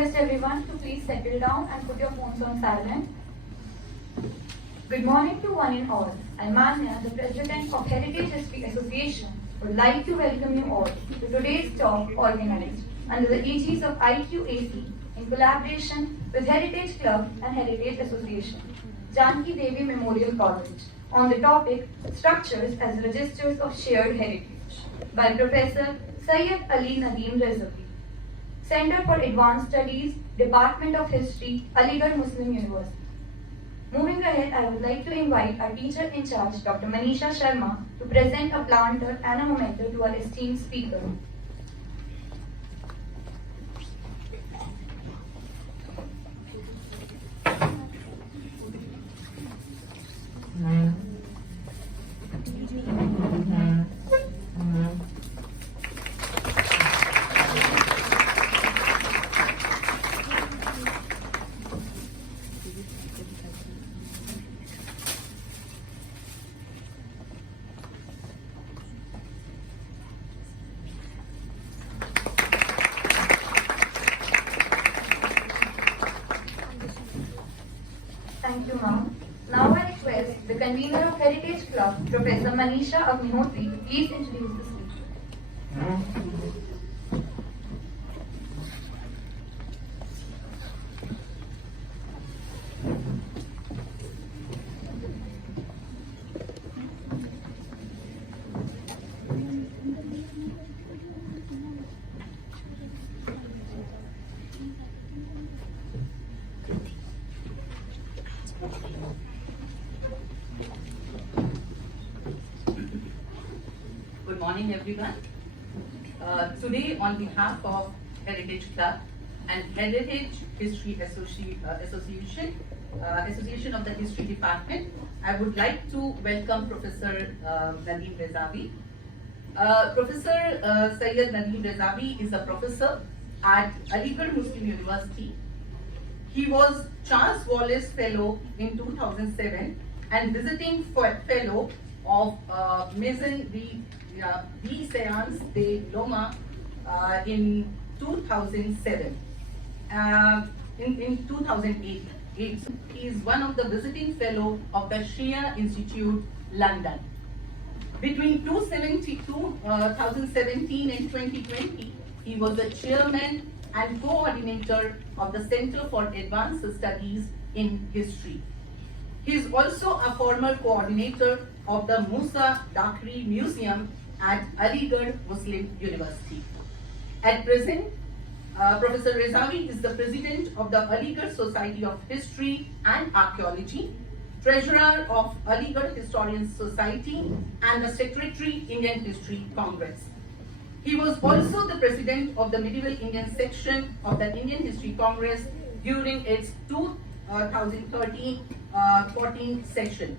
request everyone to please settle down and put your phones on silent. Good morning to one and all. I, Manya, the President of Heritage History Association, would like to welcome you all to today's talk organized under the aegis of IQAC in collaboration with Heritage Club and Heritage Association, JANKI Devi Memorial College, on the topic Structures as Registers of Shared Heritage by Professor Syed Nadeem Rezavi, Center for Advanced Studies, Department of History, Aligarh Muslim University. Moving ahead, I would like to invite our teacher in charge, Dr. Manisha Sharma, to present a planter and a memento to our esteemed speaker. Thank you, ma'am. Now I request the convener of Heritage Club, Professor Manisha Agnihotri, to please introduce the speaker. Good morning, everyone. Today, on behalf of Heritage Club and Heritage History Association, Association of the History Department, I would like to welcome Professor Nadeem Rezavi. Professor Syed Nadeem Rezavi is a professor at Aligarh Muslim University. He was Charles Wallace Fellow in 2007 and visiting fellow of Maison de Sciences de Loma in 2007. In 2008, he is one of the visiting fellow of the Shia Institute, London. Between 2017 and 2020, he was the chairman and coordinator of the Center for Advanced Studies in History. He is also a former coordinator of the Musa Dakhri Museum at Aligarh Muslim University. At present, Professor Rezavi is the president of the Aligarh Society of History and Archaeology, treasurer of Aligarh Historians Society, and the secretary Indian History Congress. He was also the president of the Medieval Indian section of the Indian History Congress during its 2013-14 session.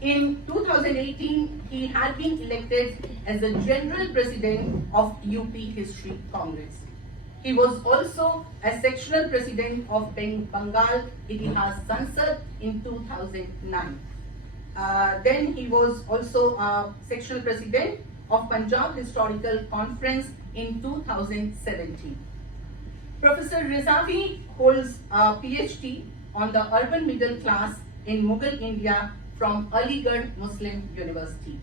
In 2018, he had been elected as the General President of UP History Congress. He was also a sectional president of Bengal Itihas Sansad in 2009. Then he was also a sectional president of Punjab Historical Conference in 2017. Professor Rezavi holds a PhD on the urban middle class in Mughal India from Aligarh Muslim University.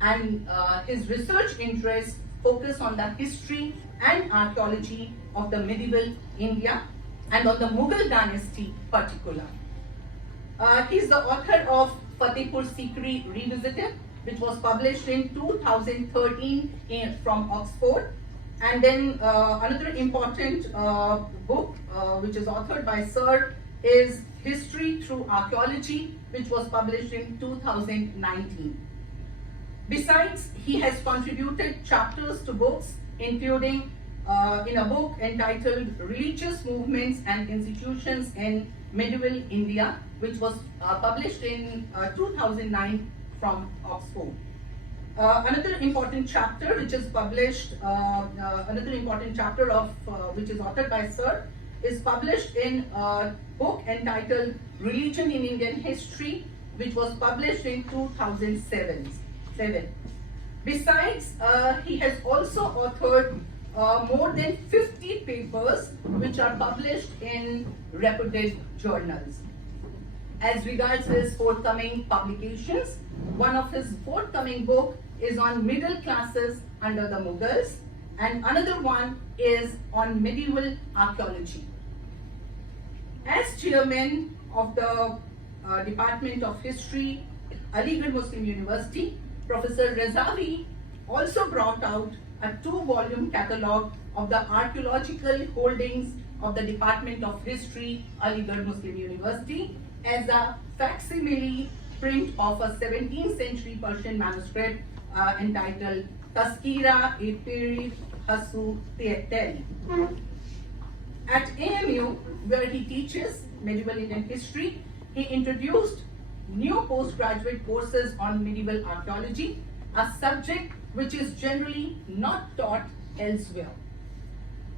And his research interests focus on the history and archaeology of the medieval India and on the Mughal dynasty particular. He is the author of Fatehpur Sikri Revisited, which was published in 2013 from Oxford. And then another important book which is authored by Sir is History Through Archaeology, which was published in 2019. Besides, he has contributed chapters to books, including in a book entitled Religious Movements and Institutions in Medieval India, which was published in 2009 from Oxford. Another important chapter which is published, which is authored by Sir, is published in a book entitled Religion in Indian History, which was published in 2007. Besides, he has also authored more than 50 papers which are published in reputed journals. As regards his forthcoming publications, one of his forthcoming book is on middle classes under the Mughals, and another one is on medieval archaeology. As chairman of the Department of History, Aligarh Muslim University, Professor Rezavi also brought out a 2-volume catalogue of the archaeological holdings of the Department of History, Aligarh Muslim University, as a facsimile print of a 17th century Persian manuscript entitled Taskira-e Piri Hasu Te'eteli. At AMU, where he teaches medieval Indian history, he introduced new postgraduate courses on medieval archaeology, a subject which is generally not taught elsewhere.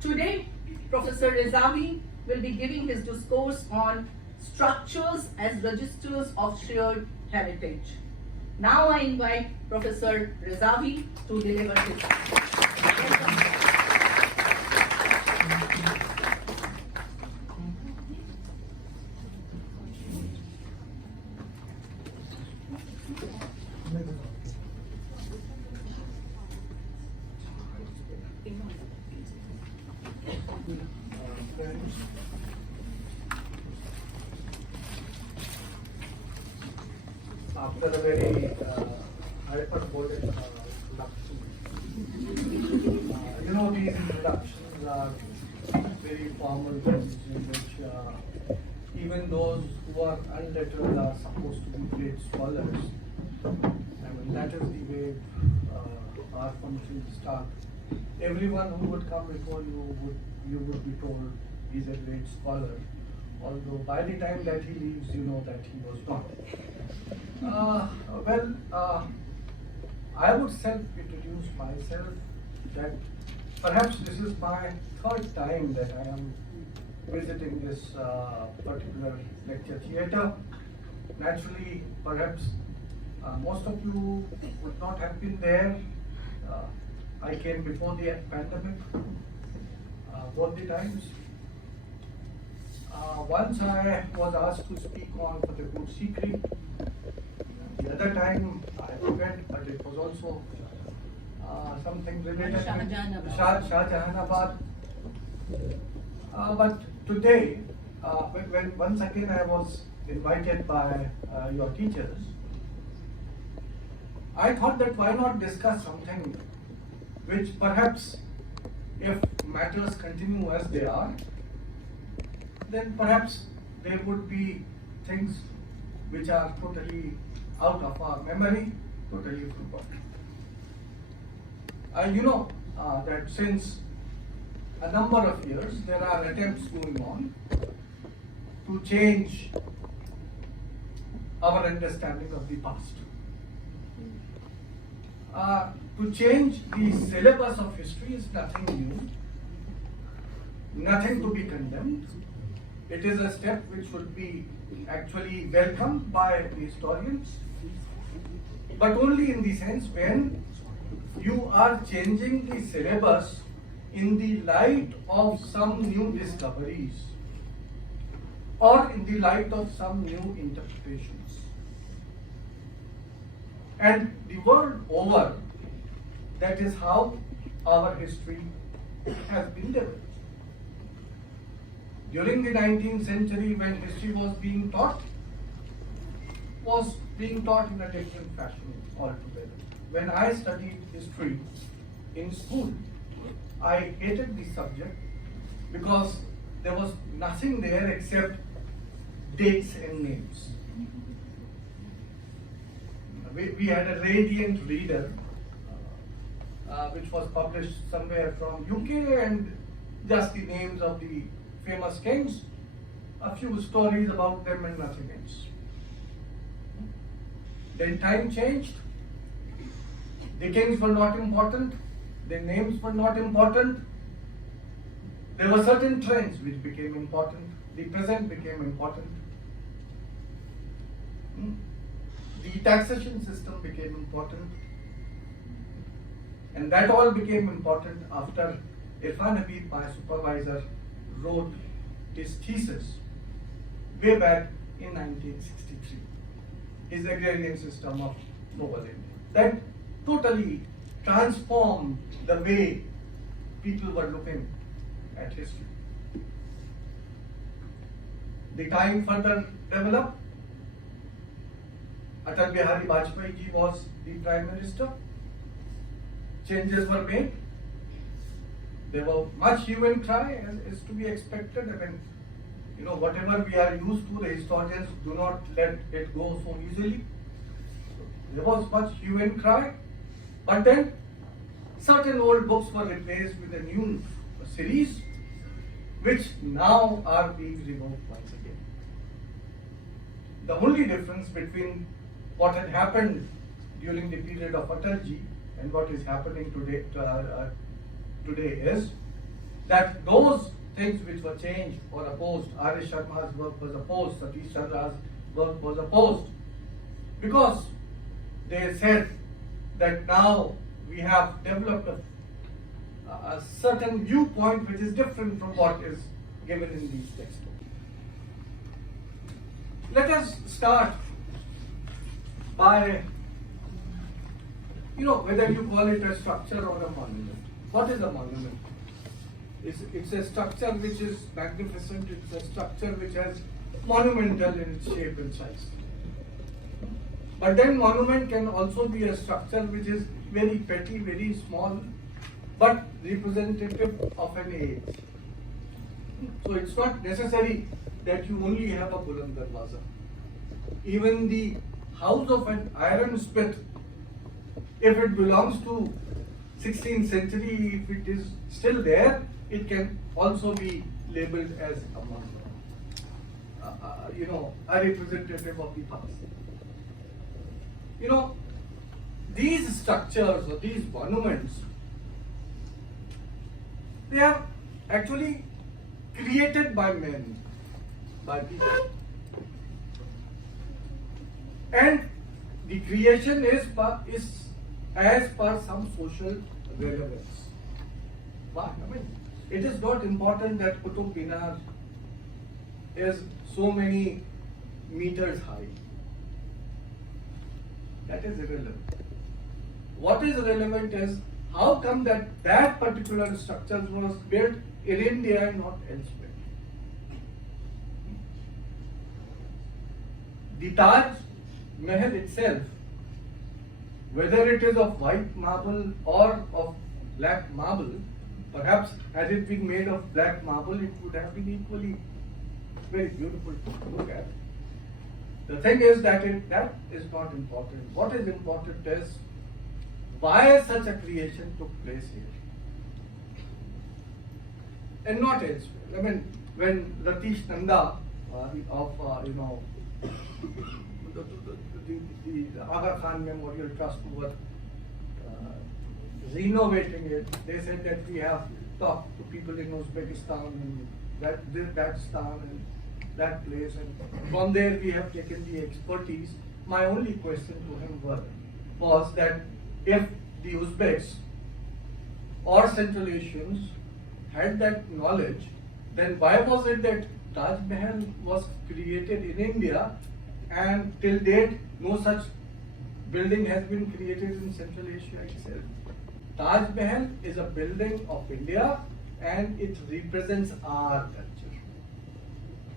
Today, Professor Rezavi will be giving his discourse on structures as registers of shared heritage. Now I invite Professor Rezavi to deliver his. After a very hyperbolic introduction, these introductions are very formal ones in which even those who are unlettered are supposed to be great scholars. That is the way our functions start. Everyone who would come before you would be told he's a great scholar, although by the time that he leaves, you know that he was not. I would self-introduce myself that perhaps this is my 3rd time that I am visiting this particular lecture theatre. Naturally, perhaps most of you would not have been there. I came before the pandemic, both the times. Once I was asked to speak on for the good secret. The other time I forget, but it was also something related to Shah Jahanabad. But today, when once again I was invited by your teachers, I thought that why not discuss something which perhaps, if matters continue as they are, then perhaps there would be things which are totally out of our memory, totally forgotten. You know that since a number of years there are attempts going on to change our understanding of the past. To change the syllabus of history is nothing new, nothing to be condemned. It is a step which should be actually welcomed by the historians, but only in the sense when you are changing the syllabus in the light of some new discoveries or in the light of some new interpretations. And the world over, that is how our history has been developed. During the 19th century, when history was being taught in a different fashion altogether. When I studied history in school, I hated the subject because there was nothing there except dates and names. We had a Radiant Reader, which was published somewhere from UK, and just the names of the famous kings, a few stories about them and nothing else. Then time changed. The kings were not important, their names were not important. There were certain trends which became important. The present became important. The taxation system became important. And that all became important after Irfan Habib, my supervisor, wrote his thesis way back in 1963, his agrarian system of Mughal India. That totally transformed the way people were looking at history. The time further developed. Atal Bihari Vajpayee ji was the Prime Minister. Changes were made. There were much hue and cry, as is to be expected. I mean, whatever we are used to, the historians do not let it go so easily. There was much hue and cry. But then, certain old books were replaced with a new series, which now are being revoked once again. The only difference between what had happened during the period of Atalji and what is happening today is that those things which were changed or opposed, R.S. Sharma's work was opposed, Satish Chandra's work was opposed, because they said that now we have developed a certain viewpoint which is different from what is given in these textbooks. Let us start by, whether you call it a structure or a monument. What is a monument? It's a structure which is magnificent, it's a structure which has monumental in its shape and size. But then monument can also be a structure which is very petty, very small, but representative of an age. So it's not necessary that you only have a Buland Darwaza. Even the house of an iron smith, if it belongs to 16th century, if it is still there, it can also be labeled as a monument, a representative of the past. These structures or these monuments, they are actually created by men, by people. And the creation is as per some social relevance. Why? It is not important that Qutub Minar is so many meters high. That is irrelevant. What is relevant is how come that particular structure was built in India and not elsewhere. The Taj Mahal itself, whether it is of white marble or of black marble, perhaps had it been made of black marble, it would have been equally very beautiful to look at. The thing is that that is not important. What is important is why such a creation took place here and not elsewhere. When Ratish Nanda the Aga Khan Memorial Trust were renovating it, they said that we have talked to people in Uzbekistan and that town and that place, and from there we have taken the expertise. My only question to him was that if the Uzbeks or Central Asians had that knowledge, then why was it that Taj Mahal was created in India and till date no such building has been created in Central Asia itself? Taj Mahal is a building of India and it represents our culture.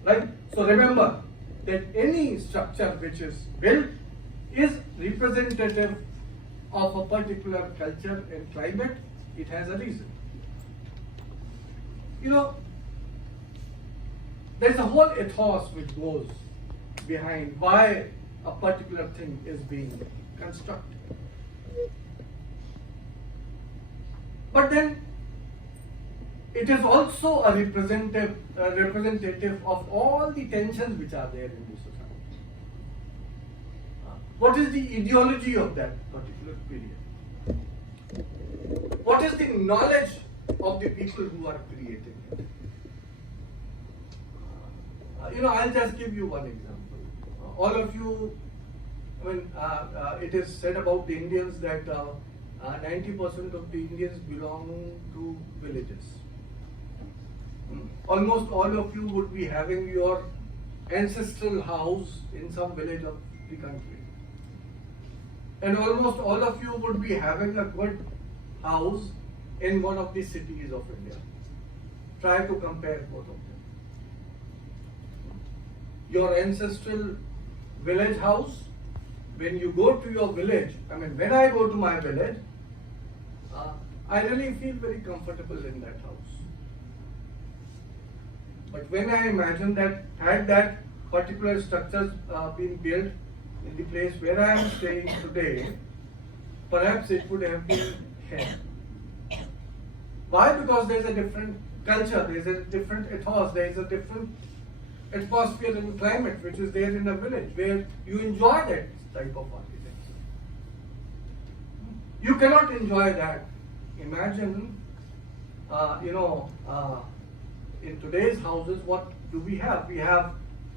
Right? So remember that any structure which is built is representative of a particular culture and climate. It has a reason. There's a whole ethos which goes behind why a particular thing is being constructed. But then it is also a representative of all the tensions which are there in the society. What is the ideology of that particular period? What is the knowledge of the people who are creating it? I'll just give you one example. All of you, it is said about the Indians that 90% of the Indians belong to villages. Almost all of you would be having your ancestral house in some village of the country. And almost all of you would be having a good house in one of the cities of India. Try to compare both of them. Your ancestral village house, when you go to your village, when I go to my village, I really feel very comfortable in that house. But when I imagine that had that particular structure been built in the place where I am staying today, perhaps it would have been here. Why? Because there is a different culture, there is a different ethos, there is a different atmosphere and climate which is there in a village where you enjoy that type of architecture. You cannot enjoy that. Imagine, in today's houses, what do we have? We have,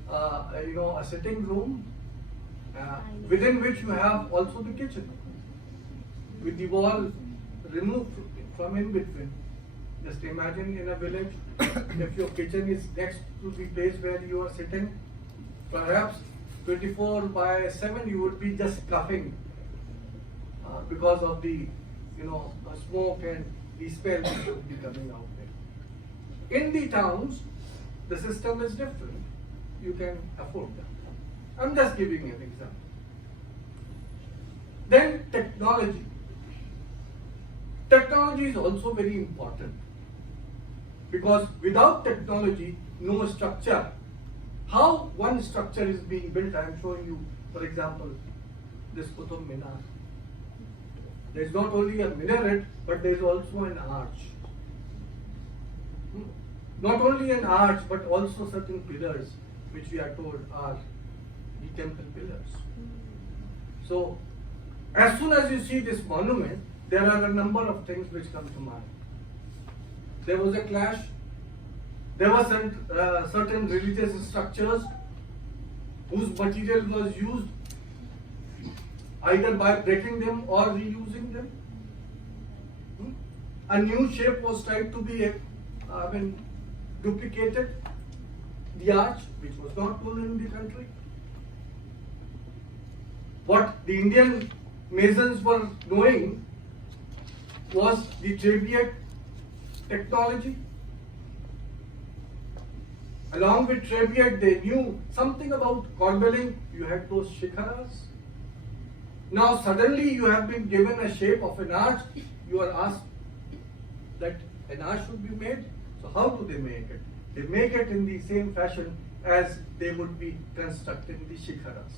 a sitting room within which you have also the kitchen with the wall removed from in between. Just imagine in a village, if your kitchen is next to the place where you are sitting, perhaps 24/7 you would be just coughing because of the smoke and the smell which would be coming out there. In the towns, the system is different. You can afford that. I'm just giving an example. Then technology. Technology is also very important because without technology, no structure. How one structure is being built, I am showing you, for example, this Qutub Minar. There is not only a minaret, but there is also an arch. Not only an arch, but also certain pillars, which we are told are the temple pillars. So, as soon as you see this monument, there are a number of things which come to mind. There was a clash. There were certain religious structures whose material was used either by breaking them or reusing them. A new shape was tried to be duplicated. The arch, which was not known in the country. What the Indian masons were knowing was the Trabeate technology. Along with Trabeate, they knew something about corbelling. You had those shikharas. Now suddenly you have been given a shape of an arch. You are asked that an arch should be made. So how do they make it? They make it in the same fashion as they would be constructing the shikharas.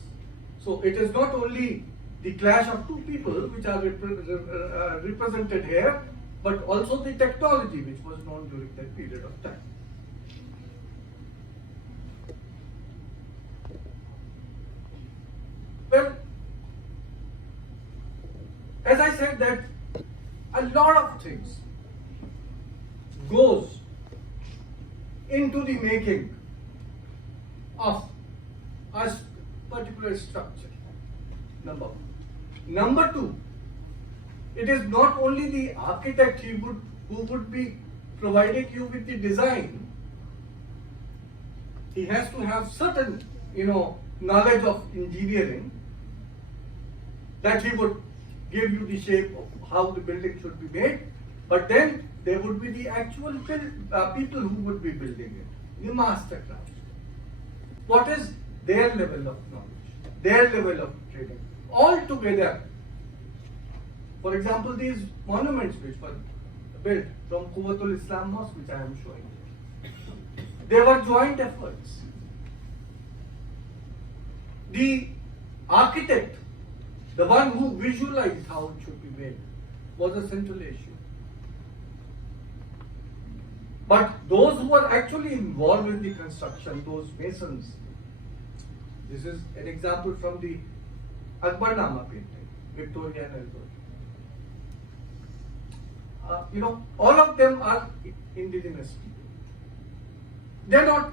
So it is not only the clash of two people which are represented here, but also the technology which was known during that period of time. Well, as I said that a lot of things goes into the making of a particular structure. Number one. Number two, it is not only the architect who would be providing you with the design. He has to have certain, knowledge of engineering, that he would give you the shape of how the building should be made, but then there would be the actual people who would be building it, the master craft. What is their level of knowledge, their level of training, all together. For example, these monuments which were built from Quwwatul Islam Mosque, which I am showing you, they were joint efforts. The architect, the one who visualized how it should be made, was a central issue. But those who were actually involved in the construction, those masons, this is an example from the Akbarnama painting, Victorian Albert. All of them are indigenous people. They are not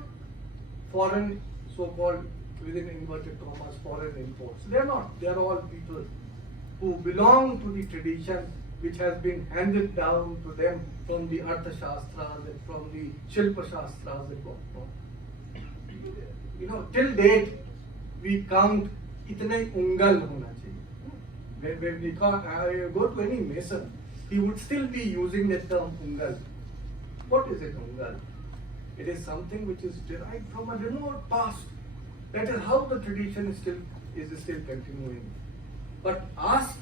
foreign, so-called, within inverted commas, foreign imports. They are not. They are all people who belong to the tradition which has been handed down to them from the Arthashastras and from the Shilpa Shastras and whatnot. Till date, we count itne ungal hona chahiye. When we go to any mason, he would still be using the term ungal. What is it, ungal? It is something which is derived from a remote past. That is how the tradition is still continuing. But ask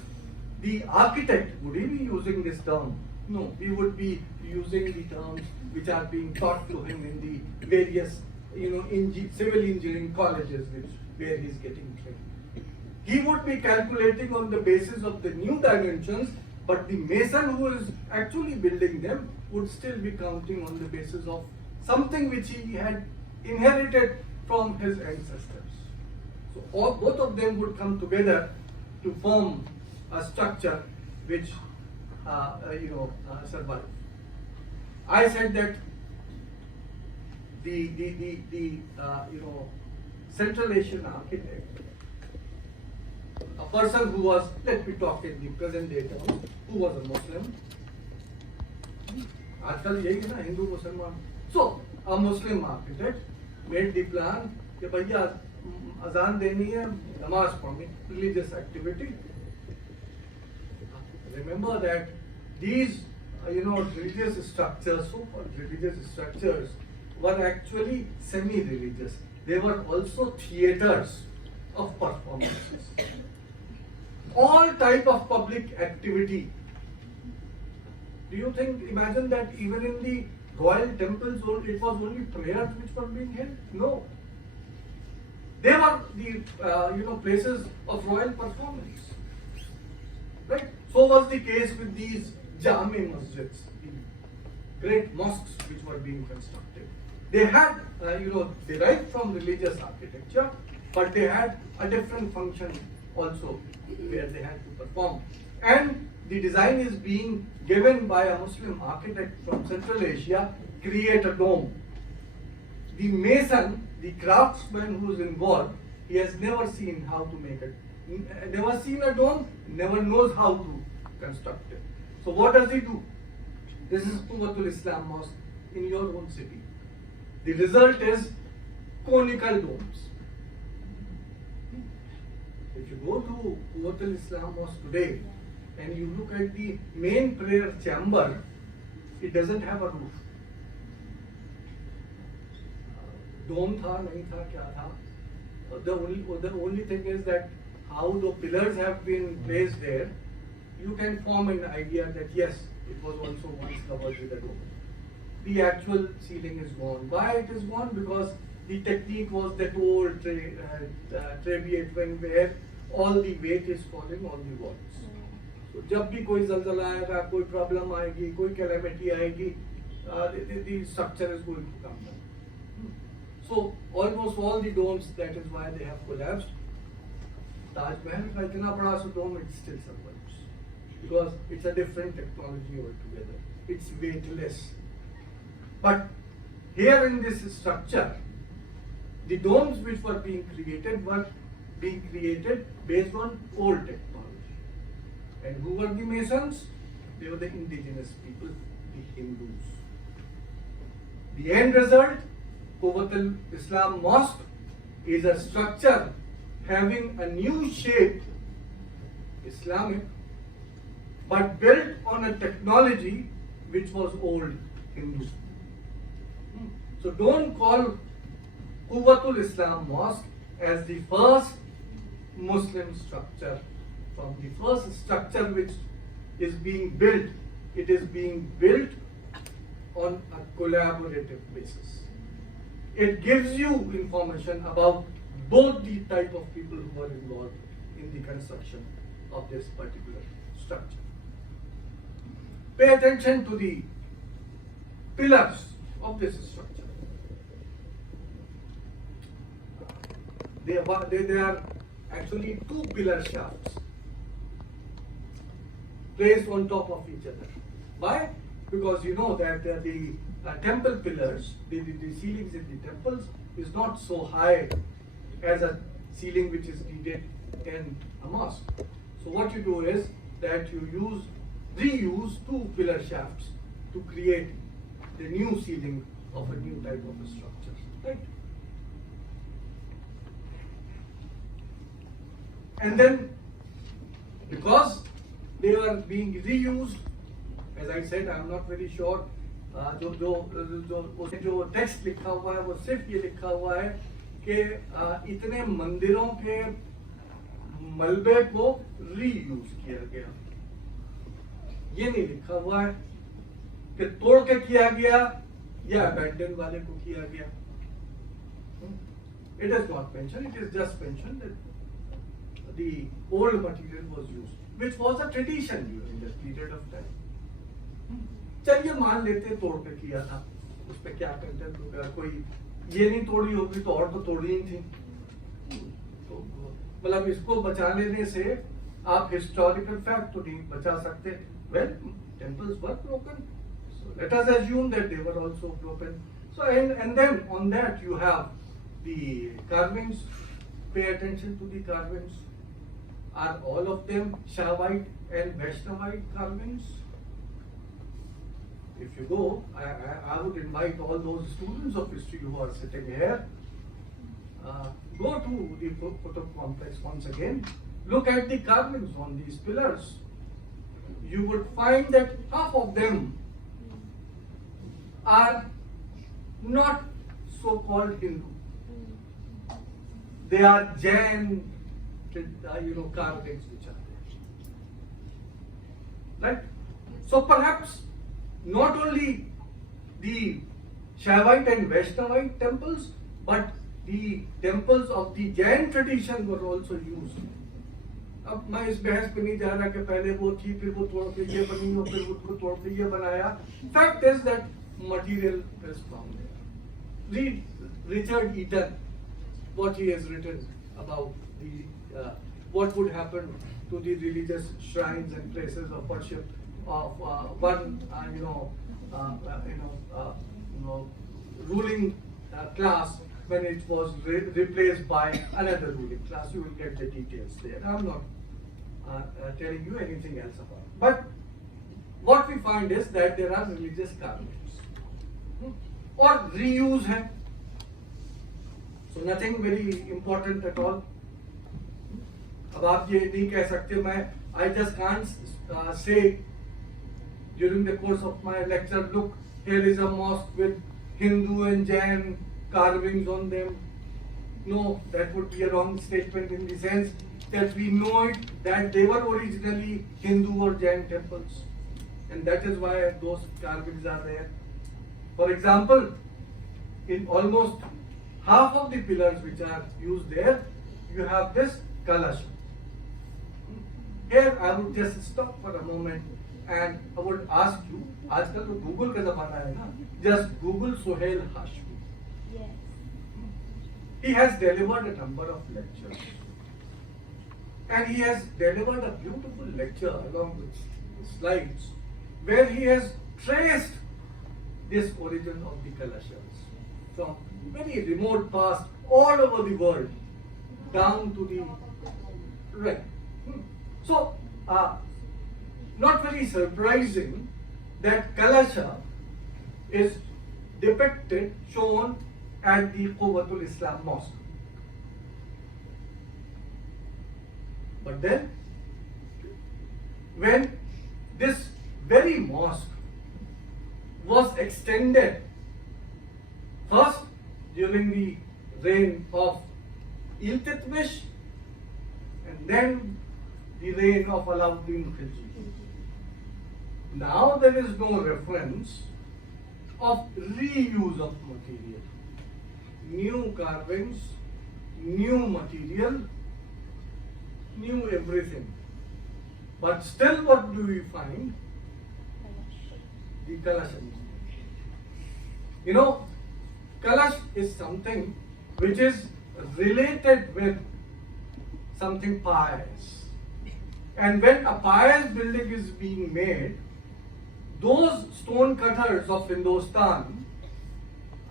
the architect, would he be using this term? No, he would be using the terms which are being taught to him in the various, civil engineering colleges where he is getting trained. He would be calculating on the basis of the new dimensions, but the mason who is actually building them would still be counting on the basis of something which he had inherited from his ancestors. So both of them would come together to form a structure which survive. I said that the Central Asian architect, a person who was, let me talk in the present day terms, who was a Muslim. आजकल यही है ना, हिंदू मुसलमान. So a Muslim architect made the plan कि भैया अजान देनी है, नमाज पढ़नी, religious activity. Remember that these religious structures, so-called religious structures, were actually semi-religious. They were also theaters of performances. All type of public activity. Do you imagine that even in the royal temples, it was only prayers which were being held? No. They were the places of royal performance. Right? So was the case with these Jami masjids, the great mosques which were being constructed. They had, derived from religious architecture, but they had a different function also where they had to perform. And the design is being given by a Muslim architect from Central Asia, create a dome. The mason, the craftsman who is involved, he has never seen how to make it. Never seen a dome, never knows how to construct it. So what does he do? This is Quwwatul Islam Mosque in your own city. The result is conical domes. If you go to Quwwatul Islam Mosque today and you look at the main prayer chamber, it doesn't have a roof. Dome tha, nahi tha, kya tha. The only thing is that how the pillars have been placed there, you can form an idea that yes, it was also once covered with a dome. The actual ceiling is gone. Why it is gone? Because the technique was that old Traviate when where all the weight is falling on the walls. So जब भी कोई ज़लज़ला आएगा, कोई problem आएगी, कोई calamity आएगी, the structure is going to come down. So almost all the domes, that is why they have collapsed. Taj Mahal का इतना बड़ा सा dome, it still survives because it's a different technology altogether. It's weightless. But here in this structure, the domes which were being created based on old technology. And who were the masons? They were the indigenous people, the Hindus. The end result, Quwwatul Islam Mosque is a structure having a new shape, Islamic, but built on a technology which was old Hindu. So don't call Quwwatul Islam Mosque as the first Muslim structure. From the first structure which is being built, it is being built on a collaborative basis. It gives you information about both the type of people who are involved in the construction of this particular structure. Pay attention to the pillars of this structure. They are actually two pillar shafts placed on top of each other. Why? Because you know that the temple pillars, the ceilings in the temples is not so high as a ceiling which is needed in a mosque. So what you do is that you use reuse two pillar shafts to create the new ceiling of a new type of a structure, right? And then, because they are being reused, as I said, I am not very sure, जो text लिखा हुआ है वो सिर्फ ये लिखा हुआ है कि इतने मंदिरों के मलबे को रीयूज किया गया, ये नहीं लिखा हुआ है कि तोड़ के किया गया या अबैंडन वाले को किया गया. It is not mentioned, it is just mentioned that the old material was used, which was a tradition during that period of time. चलिए मान लेते तोड़ के किया था, उस पर क्या कंटेंट होगा, कोई ये नहीं तोड़ी होगी तो और तो तोड़ी ही थी. तो मतलब इसको बचा लेने से आप हिस्टोरिकल फैक्ट तो नहीं बचा सकते. Well, temples were broken, so let us assume that they were also broken. So and then on that you have the carvings. Pay attention to the carvings. Are all of them Shaivite and Vaishnavite carvings? If you go, I would invite all those students of history who are sitting here, go to the Qutub complex once again, look at the carvings on these pillars. You would find that half of them are not so-called Hindu. They are Jain, carvings which are there. Right? So perhaps not only the Shaivite and Vaishnavite temples, but the temples of the Jain tradition were also used. अब मैं इस बहस पे नहीं जा रहा कि पहले वो थी फिर वो तोड़ के ये बनी और फिर उसको तोड़ के ये बनाया. Fact is that material is found there. Read Richard Eaton, what he has written about the what would happen to the religious shrines and places of worship of one ruling class when it was replaced by another ruling class. You will get the details there. I'm not telling you anything else about it. But what we find is that there are religious carvings or reuse hai. So nothing very important at all. अब आप ये नहीं कह सकते मैं I just can't say during the course of my lecture, look, here is a mosque with Hindu and Jain carvings on them. No, that would be a wrong statement in the sense that we know it that they were originally Hindu or Jain temples, and that is why those carvings are there. For example, in almost half of the pillars which are used there, you have this kalash. Here I would just stop for a moment and I would ask you, आजकल तो Google का ज़माना है ना, just Google Sohail Hashmi. Yes. He has delivered a number of lectures, and he has delivered a beautiful lecture along with slides, where he has traced this origin of the kalashas from very remote past, all over the world, down to the right. So, not very surprising that Kalasha is depicted, shown at the Quwwatul Islam Mosque. But then, when this very mosque was extended, first during the reign of Iltutmish, and then the reign of Alauddin Khilji. Now there is no reference of reuse of material. New carvings, new material, new everything. But still what do we find? The Kalash. You know, Kalash is something which is related with something pious. And when a pious building is being made, those stone cutters of Hindustan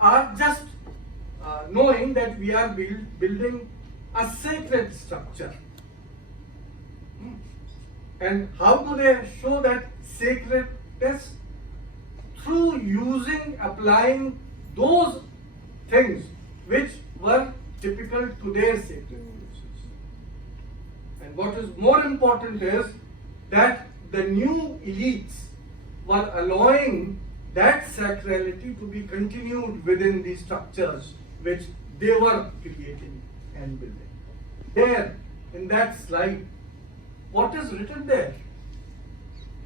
are just knowing that we are building a sacred structure. And how do they show that sacredness? Through using, applying those things which were typical to their sacred uses. And what is more important is that the new elites were allowing that sacrality to be continued within the structures which they were creating and building. There, in that slide, what is written there?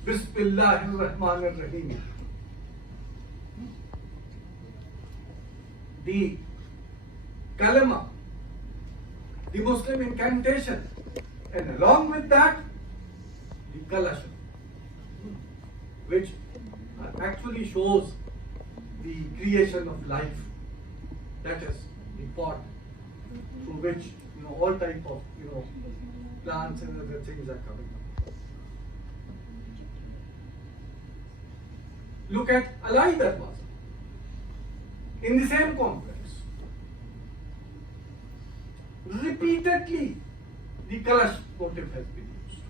Bismillahirrahmanirrahim. The kalama, the Muslim incantation, and along with that, the kalasha, which actually shows the creation of life. That is the pot through which all type of plants and other things are coming up. Look at Aligarh in the same complex. Repeatedly, the Kalash motif has been used.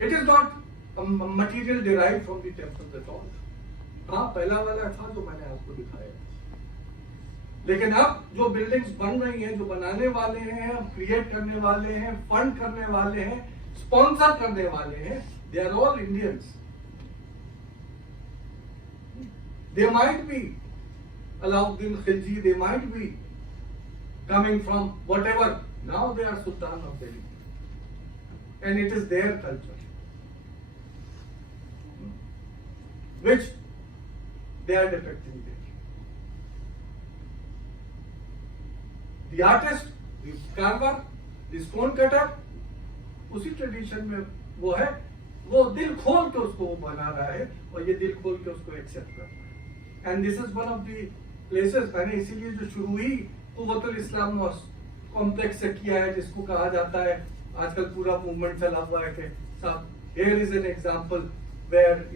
It is not a material derived from the temples at all. हाँ पहला वाला था जो मैंने आपको दिखाया, लेकिन अब जो बिल्डिंग्स बन रही हैं, जो बनाने वाले हैं, क्रिएट करने वाले हैं, फंड करने वाले हैं, स्पॉन्सर करने वाले हैं, they are all Indians. They might be Alauddin Khilji, they might be coming from whatever. Now they are Sultan of Delhi, and it is their culture which they are depicting there. The artist, the carver, the stone cutter, उसी tradition में वो है, वो दिल खोल के उसको बना रहा है और ये दिल खोल के उसको एक्सेप्ट कर रहा है. And this is one of the places, मैंने इसीलिए जो शुरू ही कुव्वतुल इस्लाम कॉम्प्लेक्स से किया है, जिसको कहा जाता है, आजकल पूरा मूवमेंट चला हुआ है कि साहब, here is an example where